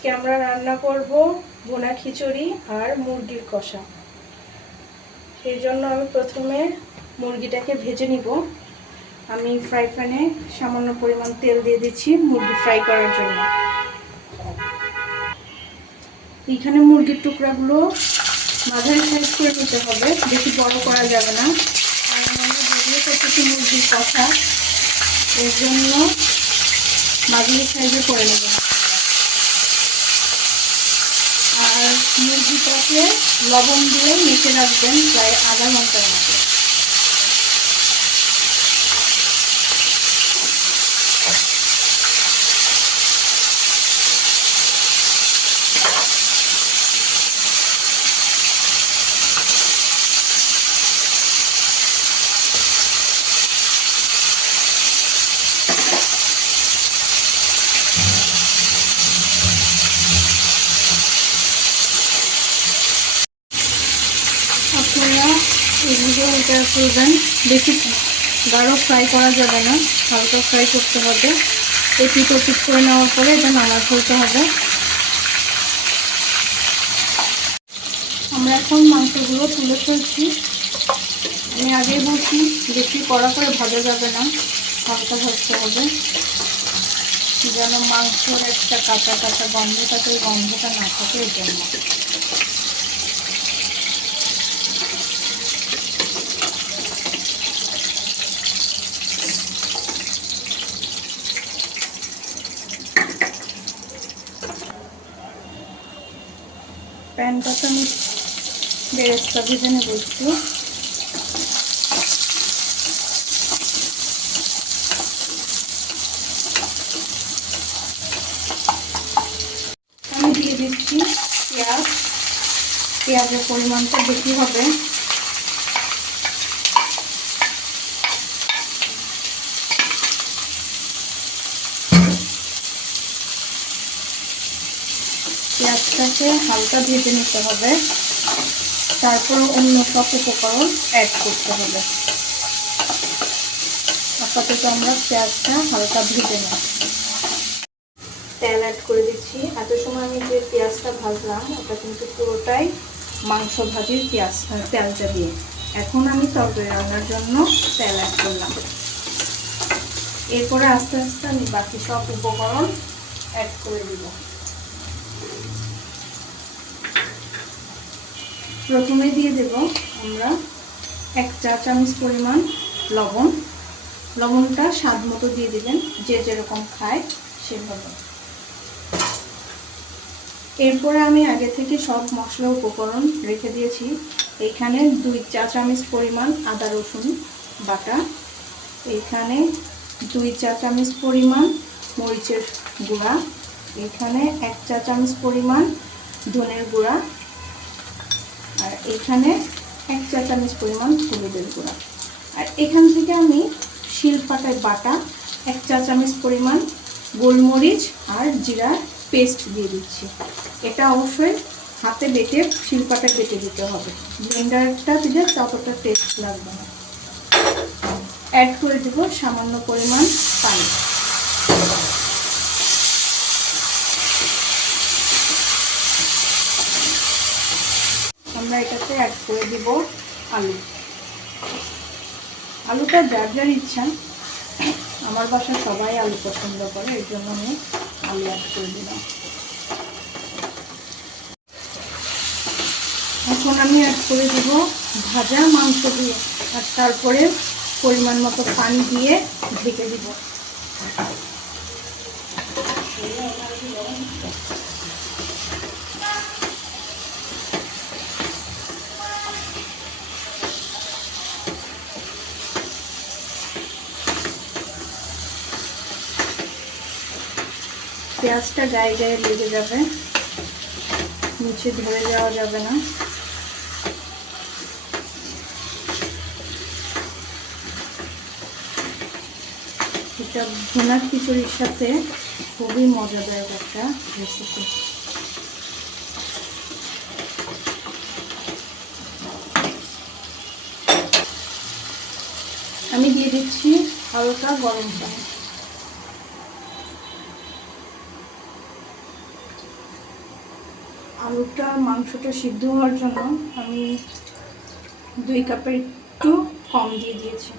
আজকে আমরা রান্না করব ভুনা খিচুড়ি আর মুরগির কষা। সেই জন্য আমি প্রথমে মুরগিটাকে ভেজে নিব। আমি ফ্রাই প্যানে সামান্য পরিমাণ তেল দিয়ে দিচ্ছি মুরগি ফ্রাই করার জন্য। এইখানে মুরগির টুকরাগুলো মাঝারি সাইজ করে নিতে হবে, বেশি বড় করা যাবে না। কারণ মুরগির কষা, এর জন্য মাঝারি সাইজে করে নেবেন আর মুরগিটাকে লবণ দিয়ে মেখে রাখবেন প্রায় আধা ঘণ্টার মতো। এটা করবেন বেশি গাঢ় ফ্রাই করা যাবে না, হালকা ফ্রাই করতে হবে। এপিট ওপিট করে নেওয়ার পরে এটা নামাজ ফেলতে হবে। আমরা এখন মাংসগুলো তুলে ফেলছি। আমি আগেই বলছি, বেশি কড়া করে ভাজা যাবে না, হালকা ভাজতে হবে। যেন মাংসের একটা কাঁচা কাঁচা গন্ধ থাকে ওই গন্ধটা না থাকে এই জন্য। প্যানটাতে আমি বেরেস্তা ভেজে নেব একটু। আমি দিয়ে দিচ্ছি পেঁয়াজ। পেঁয়াজের পরিমাণটা বেশি হবে। পেঁয়াজটাকে হালকা ভেজে নিতে হবে। তারপর অন্য সব উপকরণ অ্যাড করতে হবে। আপাতত আমরা পেঁয়াজটা হালকা ভেজে নেব। তেল অ্যাড করে দিচ্ছি। এত সময় আমি যে পেঁয়াজটা ভাজলাম, ওটা কিন্তু পুরোটাই মাংস ভাজির পেঁয়াজ তেলটা দিয়ে। এখন আমি তরকারি রান্নার জন্য তেল অ্যাড করলাম। এরপরে আস্তে আস্তে আমি বাকি সব উপকরণ অ্যাড করে দিব। প্রথমে দিয়ে দেব আমরা এক চা চামচ পরিমাণ লবণ। লবণটা স্বাদ মতো দিয়ে দিবেন, যে যেরকম খায় সেভাবে। এরপরে আমি আগে থেকে সব মশলা উপকরণ রেখে দিয়েছি। এইখানে দুই চা চামচ পরিমাণ আদা, রসুন বাটা। এইখানে দুই চা চামচ পরিমাণ মরিচের গুঁড়া। এখানে এক চা চামচ পরিমাণ ধনের গুঁড়া। আর এখানে এক চা চামচ পরিমাণ হলুদের গুঁড়া। আর এখান থেকে আমি শিল শিলপাটায় বাটা এক চা চামচ পরিমাণ গোলমরিচ আর জিরার পেস্ট দিয়ে দিচ্ছি। এটা অবশ্যই হাতে বেটে শিল শিলপাটায় বেটে দিতে হবে। ব্লেন্ডারটা দিলে ততটা টেস্ট লাগবে না। অ্যাড করে দেব সামান্য পরিমাণ পানি। এটাতে অ্যাড করে দিব আলু। আলুটা যার যার ইচ্ছা, আমার বাসায় সবাই আলু পছন্দ করে এর জন্য আমি আলু অ্যাড করে দিলাম। এখন আমি অ্যাড করে দিব ভাজা মাংস দিয়ে, আর তারপরে পরিমাণ মতো পানি দিয়ে ঢেকে দিব। পেঁয়াজটা গায়ে গায়ে লেগে যাবে। নিচে ধরে যাওয়া যাবে না। এটা ভুনা খিচুড়ির সাথে খুবই মজাদায়ক একটা রেসিপি আমি দিয়ে দিচ্ছি হালকা গরম পানি। আলুটা মাংসটা সিদ্ধ হওয়ার জন্য আমি দুই কাপের একটু কম দিয়ে দিয়েছি।